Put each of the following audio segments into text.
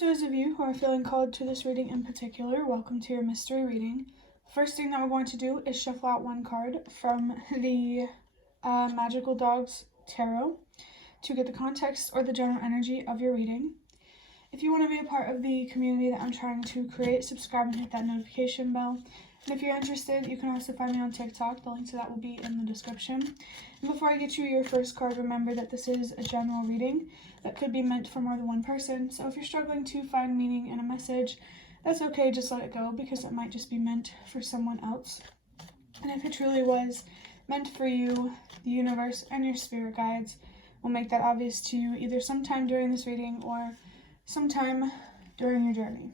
those of you who are feeling called to this reading in particular, welcome to your mystery reading. First thing that we're going to do is shuffle out one card from the Magical Dogs Tarot to get the context or the general energy of your reading. If you want to be a part of the community that I'm trying to create, subscribe and hit that notification bell. And if you're interested, you can also find me on TikTok. The link to that will be in the description. And before I get you your first card, remember that this is a general reading that could be meant for more than one person. So if you're struggling to find meaning in a message, that's okay, just let it go, because it might just be meant for someone else. And if it truly was meant for you, the universe and your spirit guides will make that obvious to you either sometime during this reading or sometime during your journey.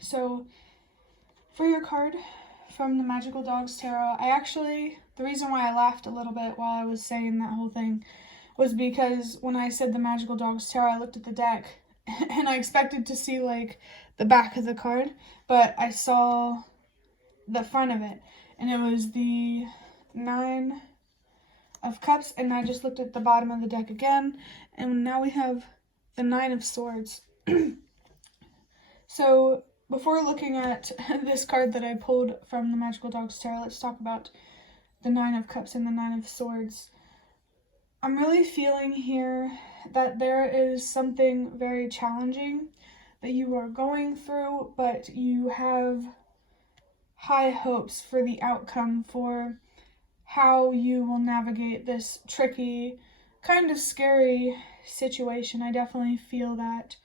So for your card from the Magical Dogs Tarot, the reason why I laughed a little bit while I was saying that whole thing was because when I said the Magical Dogs Tarot, I looked at the deck and I expected to see like the back of the card, but I saw the front of it and it was the 9 of Cups, and I just looked at the bottom of the deck again and now we have the 9 of Swords. So before looking at this card that I pulled from the Magical Dogs Tarot, let's talk about the 9 of Cups and the 9 of Swords. I'm really feeling here that there is something very challenging that you are going through, but you have high hopes for the outcome, for how you will navigate this tricky, kind of scary situation. I definitely feel that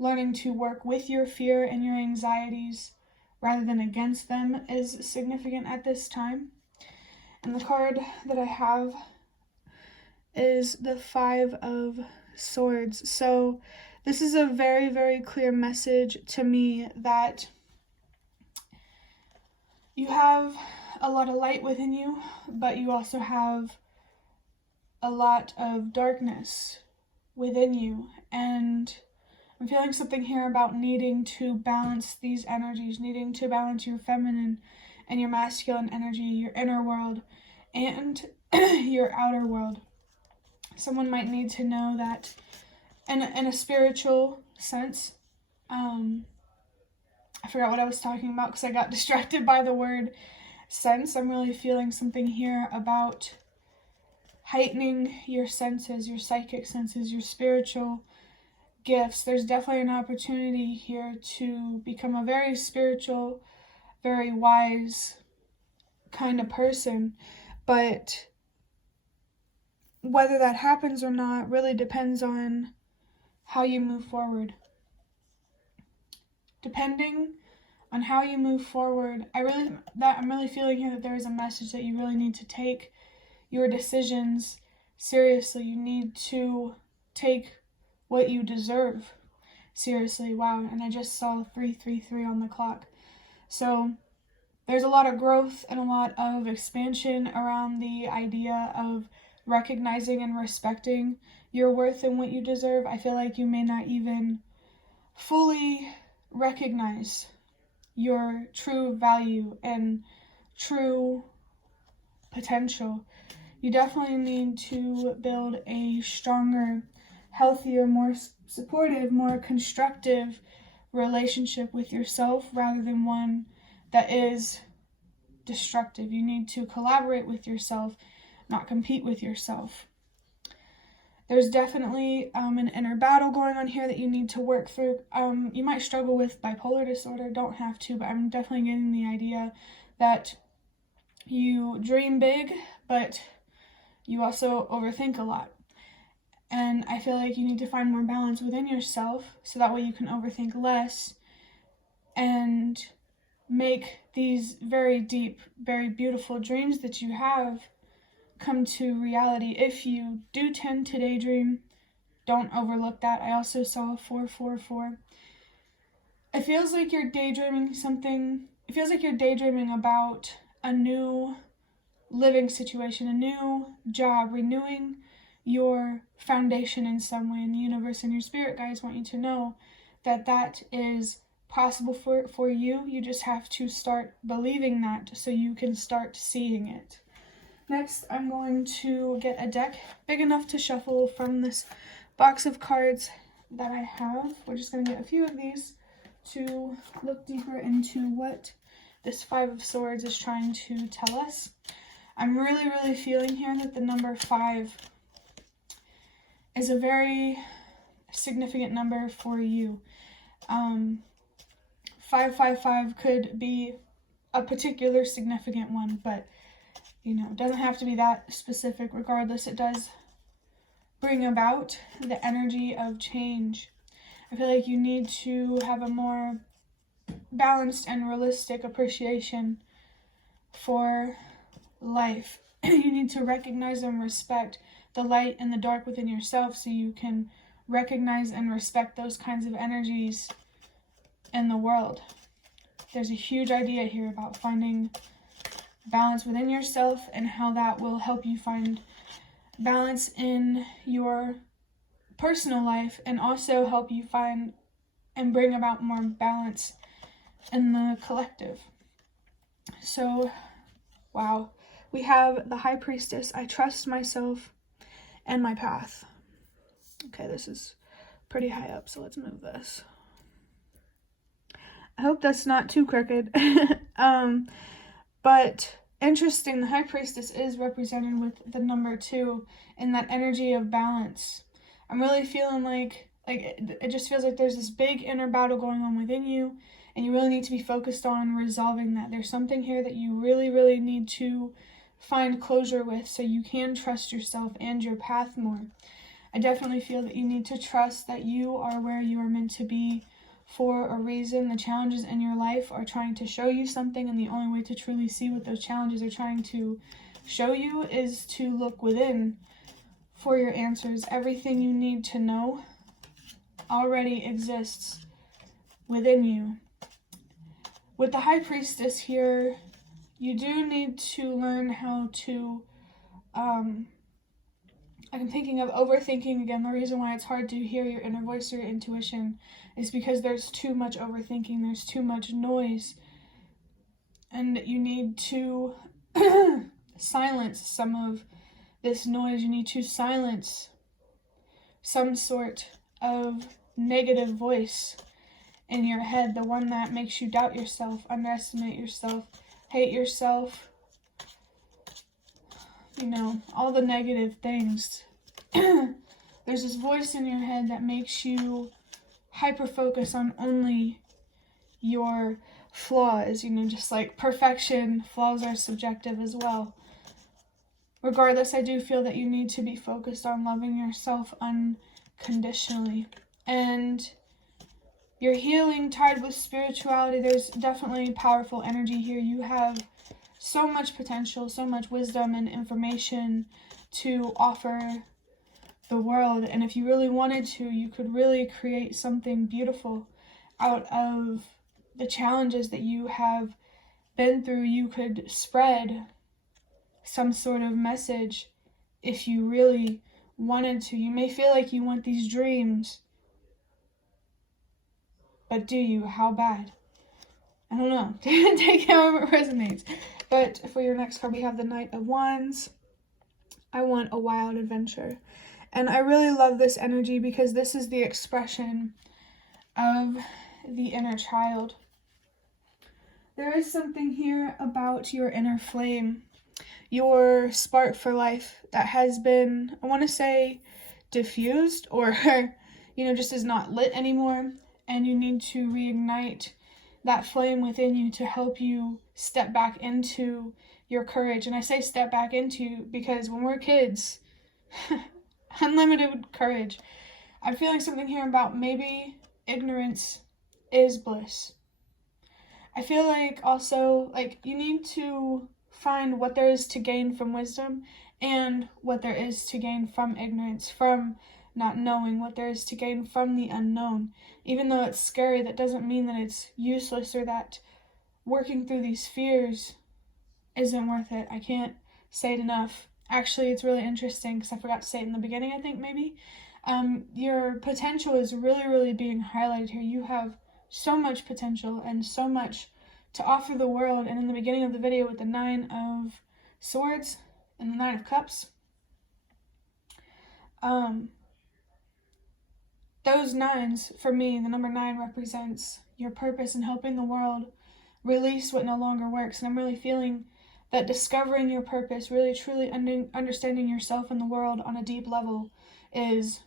learning to work with your fear and your anxieties rather than against them is significant at this time. And the card that I have is the 5 of Swords. So this is a very, very clear message to me that you have a lot of light within you, but you also have a lot of darkness within you. And I'm feeling something here about needing to balance these energies, needing to balance your feminine and your masculine energy, your inner world and your outer world. Someone might need to know that in a spiritual sense. I forgot what I was talking about because I got distracted by the word sense. I'm really feeling something here about heightening your senses, your psychic senses, your spiritual gifts. There's definitely an opportunity here to become a very spiritual, very wise kind of person, but whether that happens or not really depends on how you move forward. Depending on how you move forward, I'm really feeling here that there is a message that you really need to take your decisions seriously. You need to take what you deserve seriously. Wow, and I just saw 333 on the clock. So there's a lot of growth and a lot of expansion around the idea of recognizing and respecting your worth and what you deserve. I feel like you may not even fully recognize your true value and true potential. You definitely need to build a stronger, healthier, more supportive, more constructive relationship with yourself rather than one that is destructive. You need to collaborate with yourself, not compete with yourself. There's definitely an inner battle going on here that you need to work through. You might struggle with bipolar disorder, don't have to, but I'm definitely getting the idea that you dream big, but you also overthink a lot. And I feel like you need to find more balance within yourself so that way you can overthink less and make these very deep, very beautiful dreams that you have come to reality. If you do tend to daydream, don't overlook that. I also saw 444. It feels like you're daydreaming about a new living situation, a new job, renewing your foundation in some way, and the universe and your spirit guides want you to know that that is possible for you. You just have to start believing that so you can start seeing it. Next, I'm going to get a deck big enough to shuffle from this box of cards that I have. We're just going to get a few of these to look deeper into what this Five of Swords is trying to tell us. I'm really feeling here that the number 5 is a very significant number for you. 555 could be a particular significant one, but you know, it doesn't have to be that specific. Regardless, it does bring about the energy of change. I feel like you need to have a more balanced and realistic appreciation for life. You need to recognize and respect the light and the dark within yourself so you can recognize and respect those kinds of energies in the world. There's a huge idea here about finding balance within yourself and how that will help you find balance in your personal life and also help you find and bring about more balance in the collective. So, wow. We have the High Priestess. I trust myself and my path. Okay, this is pretty high up, so let's move this. I hope that's not too crooked. But interesting, the High Priestess is represented with the number 2 in that energy of balance. I'm really feeling like it just feels like there's this big inner battle going on within you, and you really need to be focused on resolving that. There's something here that you really need to find closure with so you can trust yourself and your path more. I definitely feel that you need to trust that you are where you are meant to be for a reason. The challenges in your life are trying to show you something, and the only way to truly see what those challenges are trying to show you is to look within for your answers. Everything you need to know already exists within you. With the High Priestess here, you do need to learn how to, I'm thinking of overthinking again. The reason why it's hard to hear your inner voice or your intuition is because there's too much overthinking, there's too much noise, and you need to silence some of this noise. You need to silence some sort of negative voice in your head, the one that makes you doubt yourself, underestimate yourself, hate yourself, you know, all the negative things. There's this voice in your head that makes you hyper-focus on only your flaws, you know, just like perfection, flaws are subjective as well. Regardless, I do feel that you need to be focused on loving yourself unconditionally. And your healing tied with spirituality, there's definitely powerful energy here. You have so much potential, so much wisdom and information to offer the world. And if you really wanted to, you could really create something beautiful out of the challenges that you have been through. You could spread some sort of message if you really wanted to. You may feel like you want these dreams, but do you? How bad? I don't know. Take it however it resonates. But for your next card, we have the Knight of Wands. I want a wild adventure. And I really love this energy because this is the expression of the inner child. There is something here about your inner flame, your spark for life that has been, I want to say, diffused or, you know, just is not lit anymore. And you need to reignite that flame within you to help you step back into your courage. And I say step back into because when we're kids, unlimited courage. I'm feeling something here about maybe ignorance is bliss. I feel like also, like, you need to find what there is to gain from wisdom and what there is to gain from ignorance, from not knowing, what there is to gain from the unknown. Even though it's scary, that doesn't mean that it's useless or that working through these fears isn't worth it. I can't say it enough. Actually, it's really interesting because I forgot to say it in the beginning, I think, maybe. Your potential is really being highlighted here. You have so much potential and so much to offer the world. And in the beginning of the video with the 9 of Swords and the 9 of Cups, those nines, for me, the number 9 represents your purpose in helping the world release what no longer works. And I'm really feeling that discovering your purpose, really truly understanding yourself and the world on a deep level, is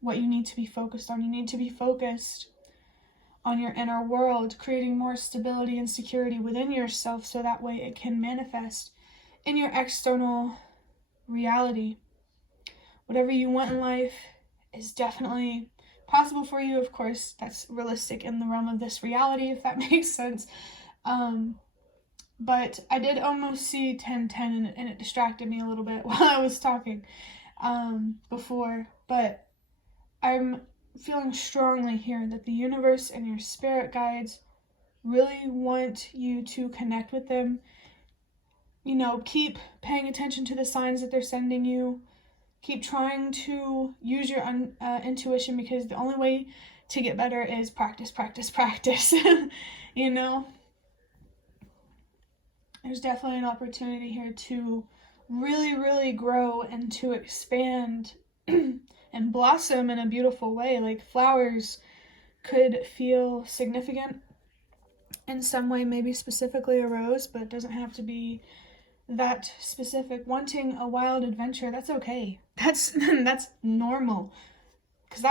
what you need to be focused on. You need to be focused on your inner world, creating more stability and security within yourself so that way it can manifest in your external reality. Whatever you want in life is definitely possible for you. Of course, that's realistic in the realm of this reality, if that makes sense. But I did almost see 1010 and it distracted me a little bit while I was talking before. But I'm feeling strongly here that the universe and your spirit guides really want you to connect with them. You know, keep paying attention to the signs that they're sending you. Keep trying to use your intuition, because the only way to get better is practice, practice, practice. You know, there's definitely an opportunity here to really, really grow and to expand and blossom in a beautiful way. Like flowers could feel significant in some way, maybe specifically a rose, but it doesn't have to be that specific. Wanting a wild adventure, that's okay. That's normal, because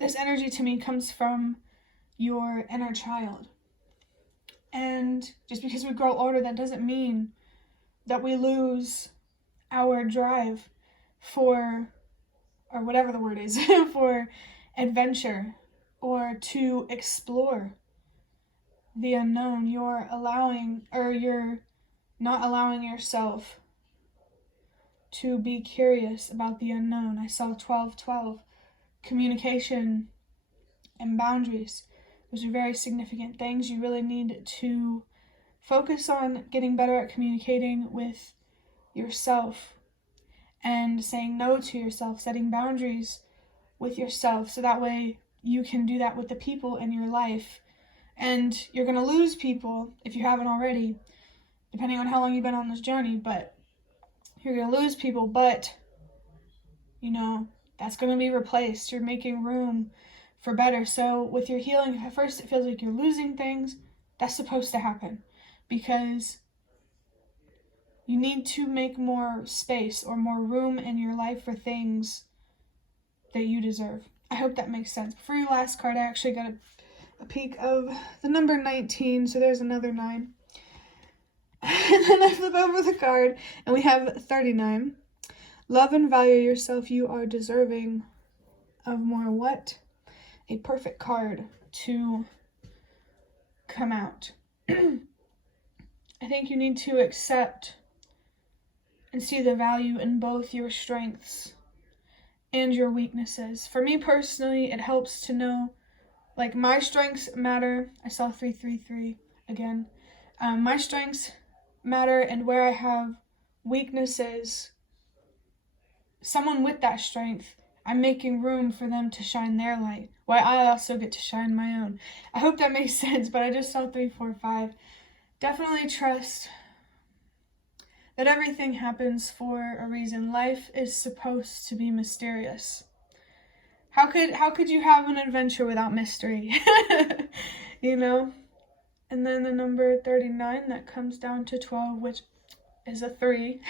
this energy to me comes from your inner child. And just because we grow older, that doesn't mean that we lose our drive for, or whatever the word is, for adventure or to explore the unknown. You're not allowing yourself to be curious about the unknown. I saw 12:12, communication and boundaries. Those are very significant things. You really need to focus on getting better at communicating with yourself and saying no to yourself, setting boundaries with yourself, so that way you can do that with the people in your life. And you're going to lose people if you haven't already, depending on how long you've been on this journey, but you're going to lose people, but you know, that's going to be replaced. You're making room for better. So with your healing, if at first it feels like you're losing things, that's supposed to happen, because you need to make more space or more room in your life for things that you deserve. I hope that makes sense. For your last card, I actually got a peek of the number 19, so there's another 9. And then I flip over the card, and we have 39. Love and value yourself. You are deserving of more. What a perfect card to come out. I think you need to accept and see the value in both your strengths and your weaknesses. For me personally, it helps to know, like, my strengths matter. I saw 333 again. My strengths matter, and where I have weaknesses, someone with that strength, I'm making room for them to shine their light, while I also get to shine my own. I hope that makes sense, but I just saw 345. Definitely trust that everything happens for a reason. Life is supposed to be mysterious. How could you have an adventure without mystery? You know? And then the number 39, that comes down to 12, which is a 3.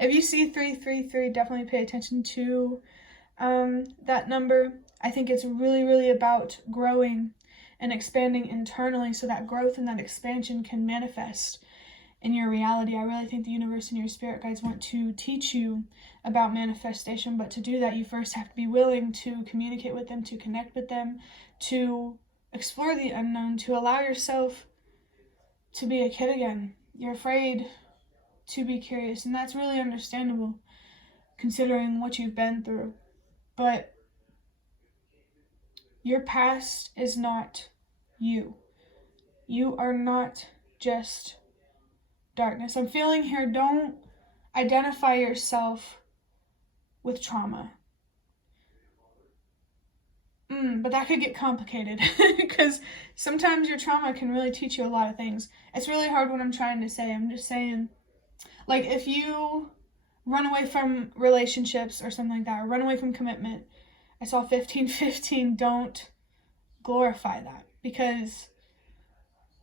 If you see 333, definitely pay attention to that number. I think it's really, really about growing and expanding internally, so that growth and that expansion can manifest in your reality. I really think the universe and your spirit guides want to teach you about manifestation, but to do that, you first have to be willing to communicate with them, to connect with them, to explore the unknown, to allow yourself to be a kid again. You're afraid to be curious, and that's really understandable considering what you've been through. But your past is not you. You are not just darkness. I'm feeling here, don't identify yourself with trauma. But that could get complicated because sometimes your trauma can really teach you a lot of things. It's really hard what I'm trying to say. I'm just saying, like, if you run away from relationships or something like that, or run away from commitment, I saw 1515, don't glorify that, because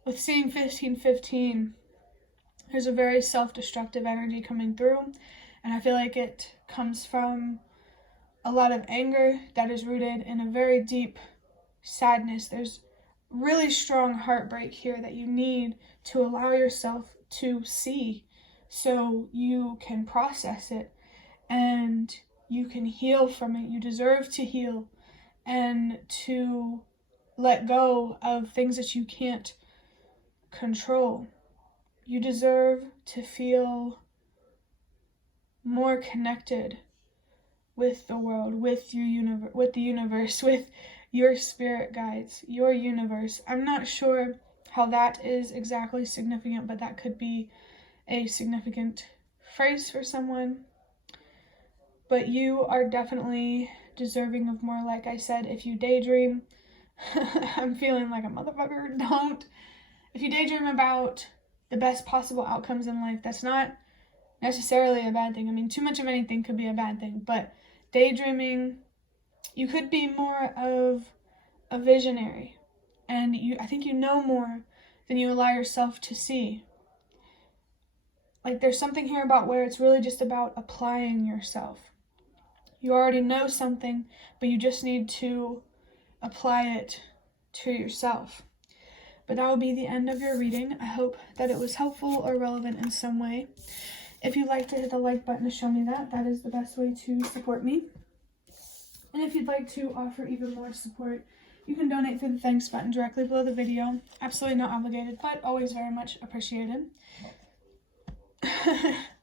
with seeing 1515, there's a very self-destructive energy coming through, and I feel like it comes from a lot of anger that is rooted in a very deep sadness. There's really strong heartbreak here that you need to allow yourself to see so you can process it and you can heal from it. You deserve to heal and to let go of things that you can't control. You deserve to feel more connected with the world, with your universe, with the universe, with your spirit guides, your universe. I'm not sure how that is exactly significant, but that could be a significant phrase for someone. But you are definitely deserving of more. Like I said, if you daydream, I'm feeling like a motherfucker, don't. If you daydream about the best possible outcomes in life, that's not necessarily a bad thing. I mean, too much of anything could be a bad thing, but daydreaming, you could be more of a visionary, and I think you know more than you allow yourself to see. Like, there's something here about where it's really just about applying yourself. You already know something, but you just need to apply it to yourself. But that will be the end of your reading. I hope that it was helpful or relevant in some way. If you'd like to hit the like button to show me that, that is the best way to support me. And if you'd like to offer even more support, you can donate through the thanks button directly below the video. Absolutely not obligated, but always very much appreciated.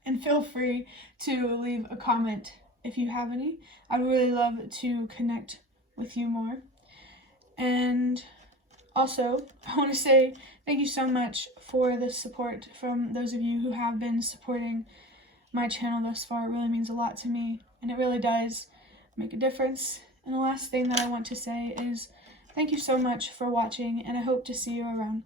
And feel free to leave a comment if you have any. I'd really love to connect with you more. And also, I want to say thank you so much for the support from those of you who have been supporting my channel thus far. It really means a lot to me, and it really does make a difference. And the last thing that I want to say is thank you so much for watching, and I hope to see you around.